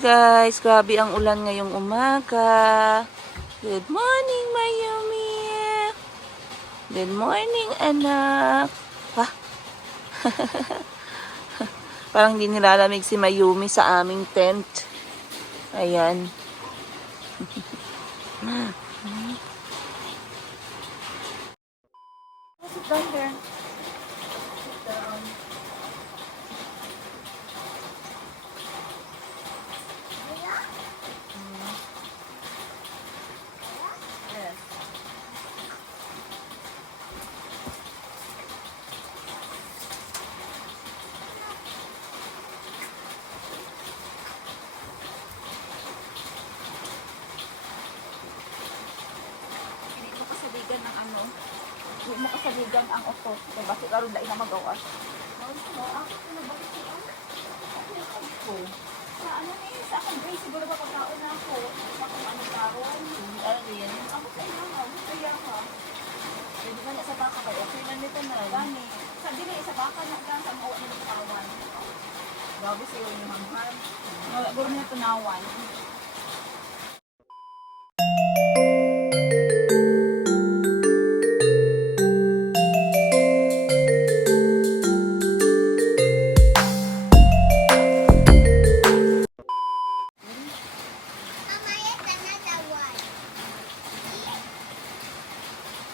guys, grabe ang ulan ngayong umaga. Good morning, Mayumi. Good morning, anak. Ha? Parang hindi nilalamig si Mayumi sa aming tent. Ayan. Sit down there. Sit down. Yes. Hindi mo kasaligan ang ano. Hindi mo kasaligan ang oto. Kaya bakit karoon na ina magawa? Sa ano na yun? Sa akin, Grace, siguro ba pagkaon na ako? Sa kung ano karoon? Ano yun? Ako sa iyo nga. Masaya ka. Pwede ka na sa baka kayo. Okay na nito na. Gani. Sa dili, sa baka na ka. Sa mawa nila kawan. Grabe sa'yo yung hamhan. Guro niya tunawan.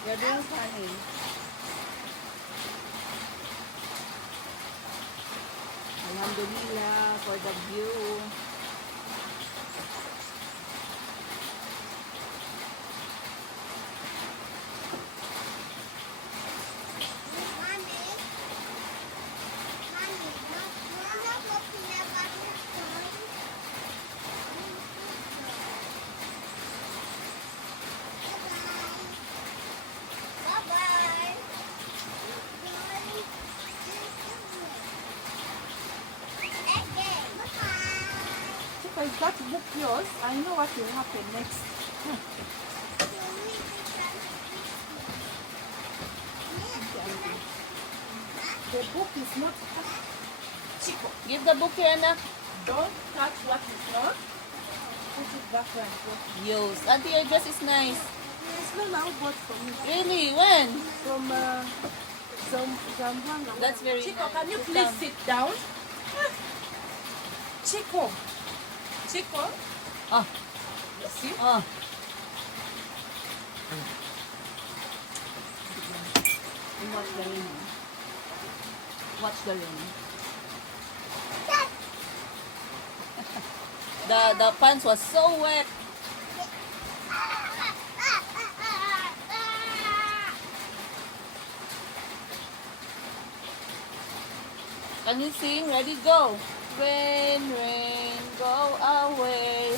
You're doing funny. Alhamdulillah for the view. If that book yours, I know what will happen next. The book is not. Chico, give the book here, Anna. Don't touch what is not. Put it back and use. Auntie, your dress is nice. It's not now bought for me. Really? When? From Zamboanga. That's very Chico, nice. Can you please sit down? Chico. Chico? Oh. You see? Oh. Watch the rain. Watch the rain. The pants was so wet. Can you sing? Ready, go. Rain, rain, go away.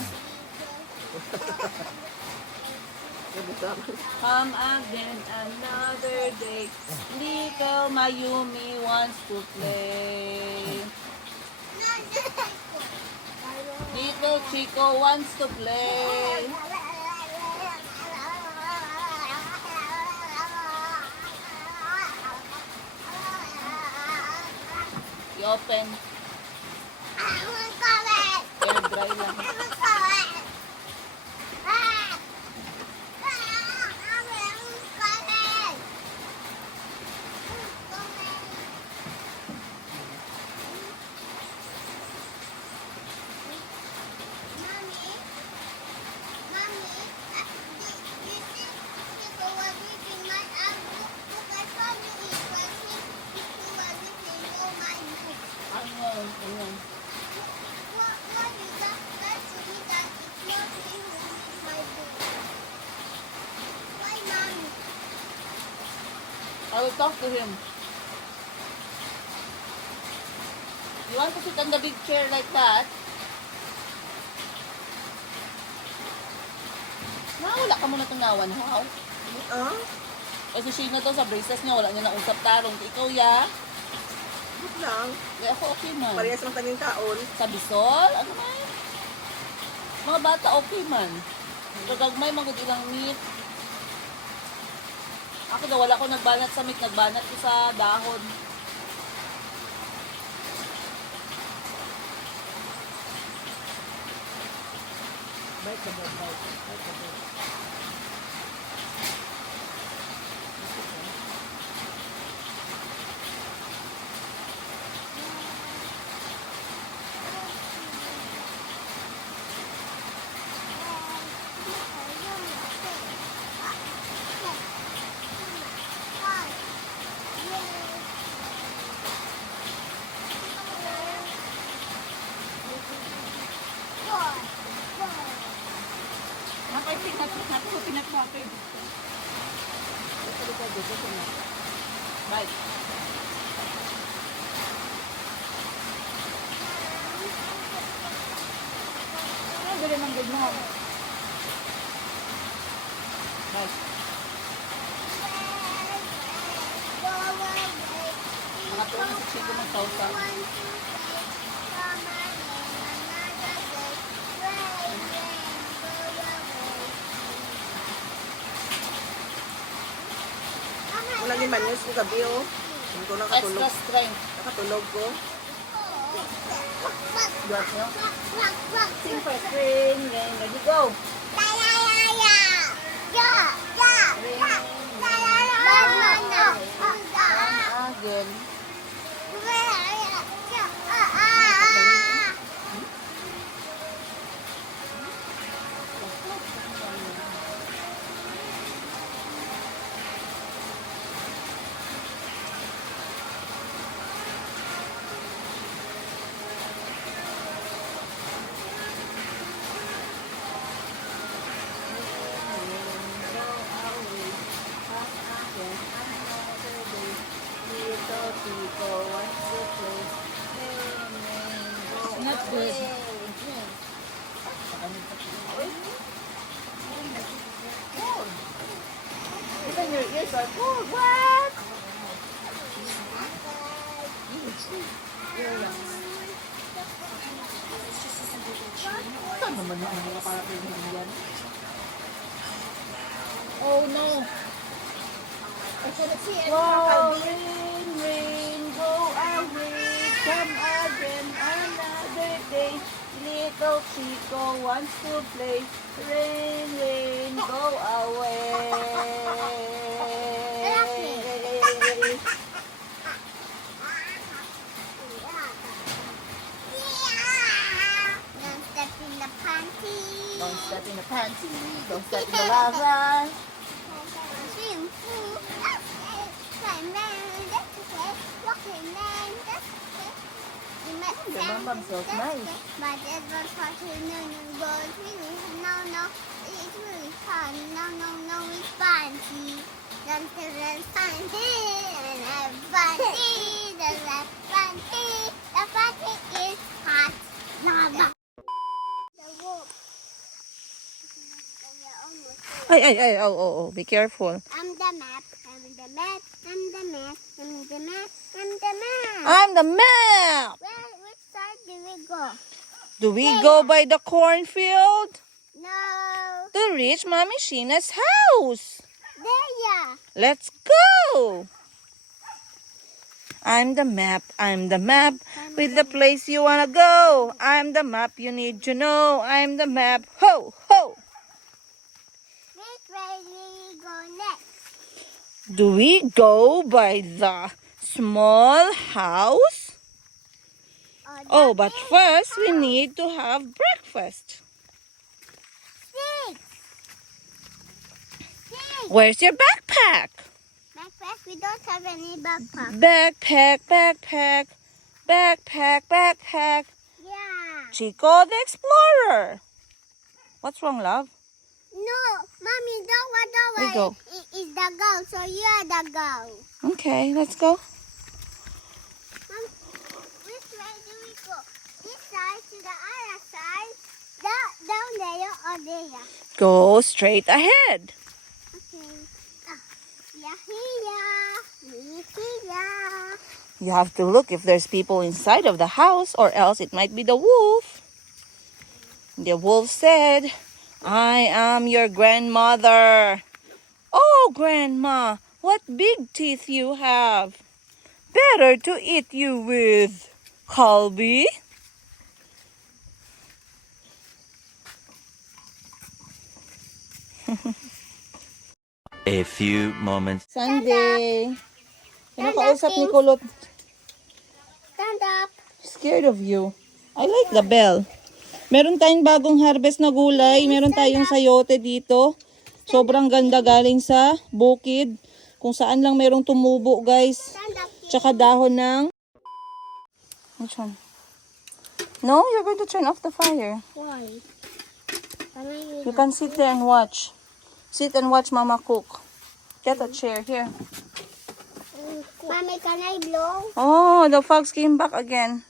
Come again another day. Little Mayumi wants to play. Little Chico wants to play. You open. Air dry lang. Ayun. I will talk to him. You want to sit on the big chair like that? Wala ka muna tunawan, how? Kasi Sheena daw sa braces niya, wala niya nausap tarong. Ikaw, ya? Good lang. Yeah, ako okay man. Parehas lang tayong taon. Sa Bisol? Ano man? Mga bata okay man. Pagkagmay, magod ilang meat. Ako daw, wala ko nagbanat sa meat. Nagbanat ko sa dahon. Napay peanut butter. Bye. Ano ba rin ang good mo? Bye. Nakatuwa na si Chico ng tausa. Wala ni manis ko gabi oh. Hindi ko nakatulog. Extra strength. Nakatulog ko. Yes, no? Sing first. Ring, ring. Ready, go. Again. Not good. Even your ears are cold. What? Saan naman yung mga parating yan? Oh no. Wow, rain, rain, go away, come again another day. Little Chico wants to play. Rain, rain, go away. Don't step in the panty. Don't step in the panty, don't step in the lava. Swim pool. Climb round. That's okay. Walking round. That's okay. You must The Bam Bam smells nice. But it was far too no, goes really no, no. It's really fun. No, no, no, it's fancy. Don't step in the panty. And have fancy. There's a fancy. The fancy is hot. Lava. The wolf. We're almost there. Ay, oh, be careful. I'm the map. I'm the map. I'm the map. I'm the map. I'm the map. I'm the map! Which side do we go? Do we go by the cornfield? No. To reach Mommy Sheena's house. There, yeah. Let's go! I'm the map with the place you wanna go. I'm the map you need to know. I'm the map, ho, ho! Which way do we go next? Do we go by the small house? Or the Oh, but big first we house? need to have breakfast. Six. Six. Where's your backpack? Backpack. We don't have any backpack. Backpack. Yeah. Chico the Explorer. What's wrong, love? No, Mommy, don't want We way. go. It's the goal, so you're the goal. Okay, let's go. Mom, which way do we go? This side to the other side? Down there or there? Go straight ahead. Okay. Here. You have to look if there's people inside of the house, or else it might be the wolf. The wolf said, I am your grandmother. Oh, Grandma, what big teeth you have. Better to eat you with. Colby? A few moments. Sunday. Kinakausap ni Kulot. Stand up. Scared of you. I like the bell. Meron tayong bagong harvest na gulay. Meron tayong sayote dito. Sobrang ganda galing sa bukid. Kung saan lang merong tumubo, guys. Stand up. Tsaka dahon ng... Which one? No, you're going to turn off the fire. Why? Can I use You can sit there and watch. Sit and watch Mama cook. Get a chair here. Mommy, can I blow? Oh, the fox came back again.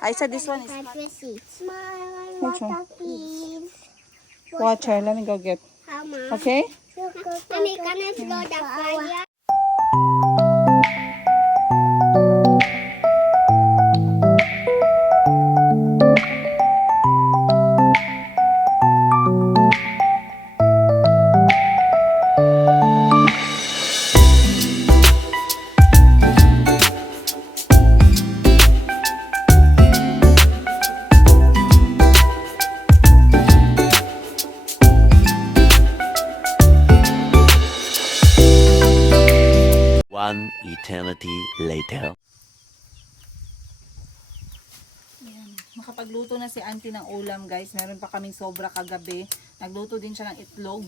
I said this one is Can I see? Smile, Which water, one? please. water. Let me go get. How much? Okay? Mommy, can I blow the fire? One eternity later. Makapagluto na si auntie ng ulam, guys. Meron pa kaming sobra kagabi. Nagluto din siya ng itlog.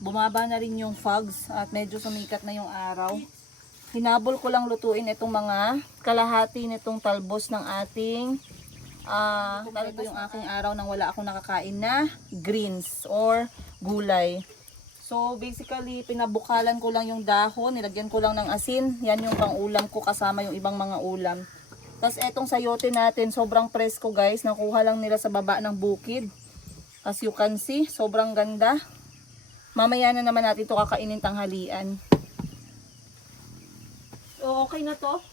Bumaba na rin yung fogs at medyo sumikat na yung araw. Hinabol ko lang lutuin itong mga kalahati nitong talbos ng ating talbo yung aking araw nang wala akong nakakain na greens or gulay. So basically, pinabukalan ko lang yung dahon, nilagyan ko lang ng asin. Yan yung pang-ulam ko kasama yung ibang mga ulam. Tapos etong sayote natin, sobrang presko guys. Nakuha lang nila sa baba ng bukid. As you can see, sobrang ganda. Mamaya na naman natin ito kakainin tanghalian. So okay na to.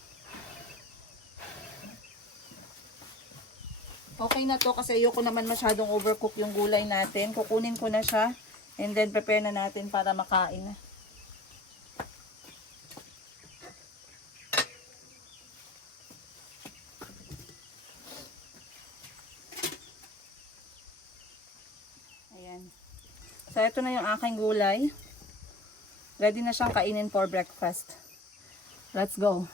Okay na to kasi ayoko naman masyadong overcook yung gulay natin. Kukunin ko na siya. And then, prepare na natin para makain na. Ayan. So, ito na yung aking gulay. Ready na siyang kainin for breakfast. Let's go.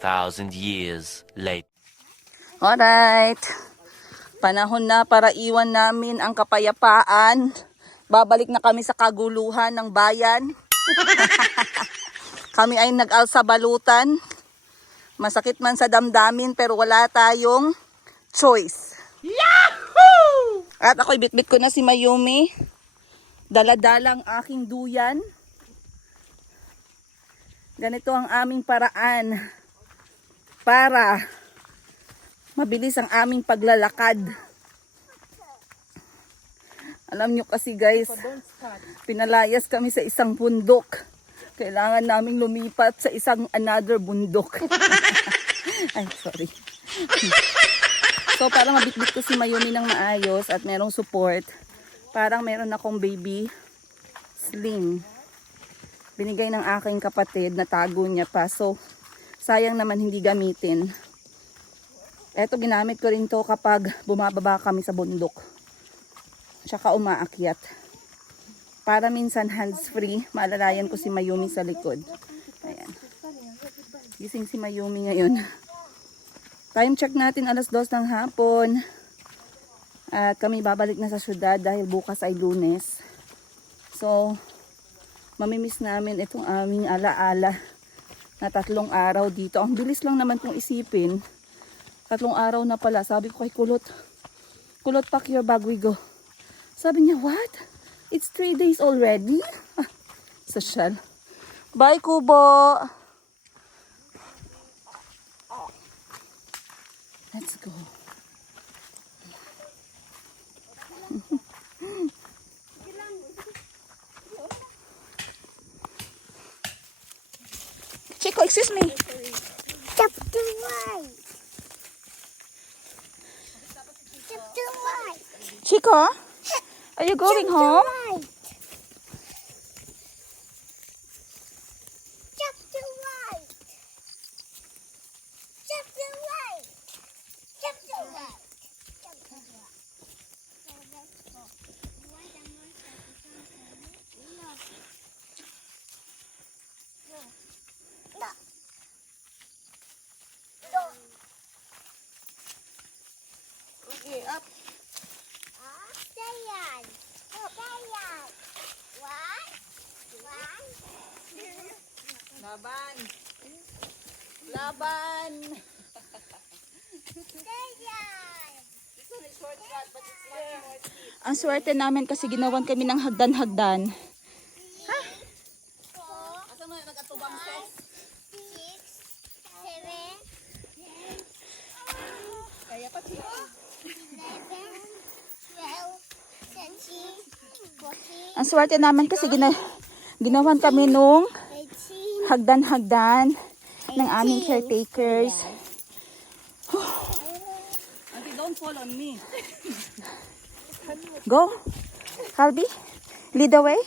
2,000 years later. Alright. Panahon na para iwan namin ang kapayapaan. Babalik na kami sa kaguluhan ng bayan. Kami ay nag-alsa balutan. Masakit man sa damdamin pero wala tayong choice. Yahoo! At ako'y bitbit ko na si Mayumi. Daladalang aking duyan. Ganito ang aming paraan para mabilis ang aming paglalakad. Alam nyo kasi guys, pinalayas kami sa isang bundok. Kailangan naming lumipat sa isang another bundok. Ay, sorry. So, para mabitbit ko si Mayumi ng maayos at merong support, parang meron akong baby sling. Binigay ng aking kapatid, natago niya pa. So, sayang naman hindi gamitin. Eto, ginamit ko rin to kapag bumababa kami sa bundok. Tsaka umaakyat. Para minsan hands-free, maalalayan ko si Mayumi sa likod. Ayan. Gising si Mayumi ngayon. Time check natin, 2:00 ng hapon. At kami babalik na sa syudad dahil bukas ay Lunes. So, mamimiss namin itong aming alaala na 3 araw dito. Ang bilis lang naman kung isipin. 3 araw na pala. Sabi ko kay Kulot, Kulot, pack your bag, we go. Sabi niya, what? It's 3 days already? Ah, social. Bye, Kubo! Let's go. Chico, excuse me. Chapter 1. Chapter 1. Chico, are you going home? Chapter 1. Chapter 1. Chapter 1. Chapter 1. No. No. Okay, up. Dayan. Dayan. One. One. Laban. Laban. Dayan. Ang swerte namin kasi ginawan kami ng hagdan-hagdan. Four. Asa mo nag-atubang sis? 6, 7, Kaya pa Chico. 11, 12, 13, 14, Ang swerte namin kasi ginawan kami nung 18, hagdan-hagdan ng aming caretakers. Auntie, don't fall on me. Go. Calby, lead the way.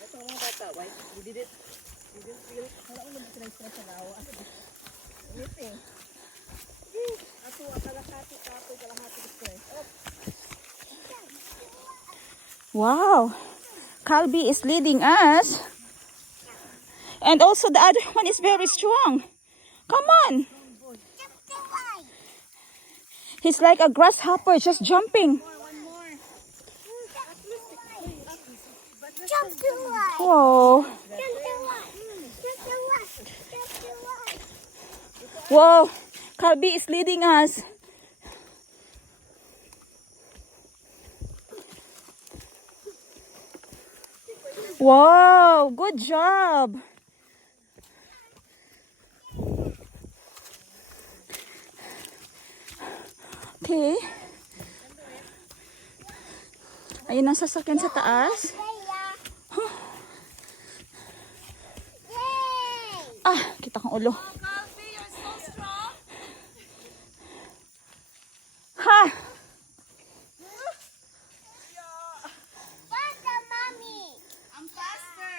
Ito mga bata, why? You didn't feel, wala ko naman sinay-stress sa lawa. Anything. Ato, kalahati kato, kalahati stress. Wow. Calby is leading us. And also the other one is very strong. Come on. chapter 1. He's like a grasshopper just jumping. Chapter 1. Whoa. Chapter 1. Chapter 1. Chapter 1. Whoa. Calby is leading us. Wow. Good job. Okay. Ayun ang sasakyan sa taas. Yay! Ah, kita kong ulo. Ha! Faster, mommy. I'm faster.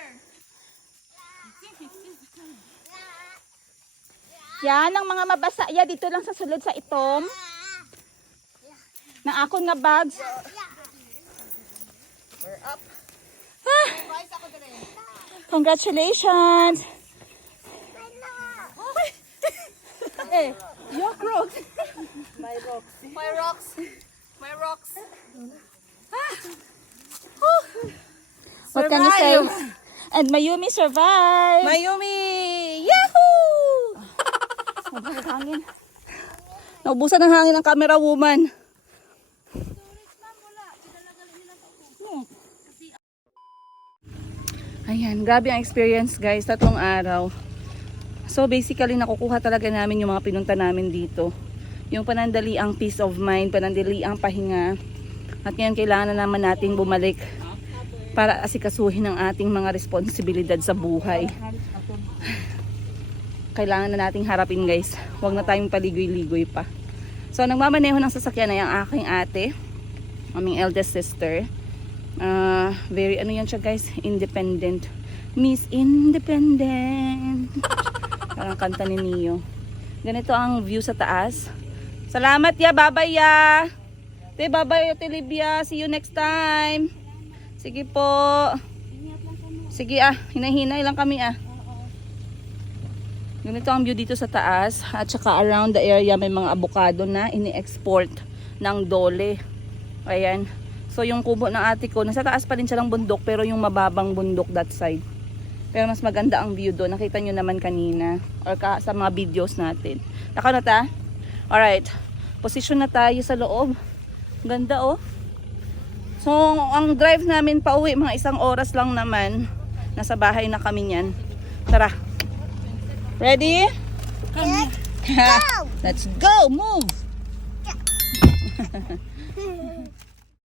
Yan ang mga mabasa. Ya, dito lang sa sulod sa itom. Ng akong nga bags. We're up. Ah, Rise ako din. Congratulations! Hey, your rocks. My rocks. My rocks. My rocks. What can you say? And Mayumi survived. Mayumi! Yahoo! Sobrang hangin. Naubusan ng hangin ang camera woman. Ayan, grabe ang experience guys, 3 araw. So basically nakukuha talaga namin yung mga pinunta namin dito. Yung panandali ang peace of mind, panandali ang pahinga. At ngayon kailangan na naman natin bumalik para asikasuhin ang ating mga responsibilidad sa buhay. Kailangan na nating harapin guys. Huwag na tayong paligoy-ligoy pa. So nagmamaneho ng sasakyan ay ang aking ate, aming eldest sister. Very ano yan siya guys, independent. Miss Independent. Parang kanta ni Neo. Ganito ang view sa taas. Salamat ya, babay ya. Te, babay Ate Libya. See you next time. Sige po. Sige hinahinay lang kami Ganito ang view dito sa taas. At saka around the area may mga avocado na ini-export ng Dole. Ayan. So yung kubo ng ate ko, nasa taas pa rin siya ng bundok pero yung mababang bundok that side. Pero mas maganda ang view doon. Nakita nyo naman kanina or sa mga videos natin. Naka na ta? Alright. Position na tayo sa loob. Ganda oh. So ang drive namin pa uwi mga 1 oras lang naman. Nasa bahay na kami niyan. Tara. Ready? Let's go! Let's go! Move!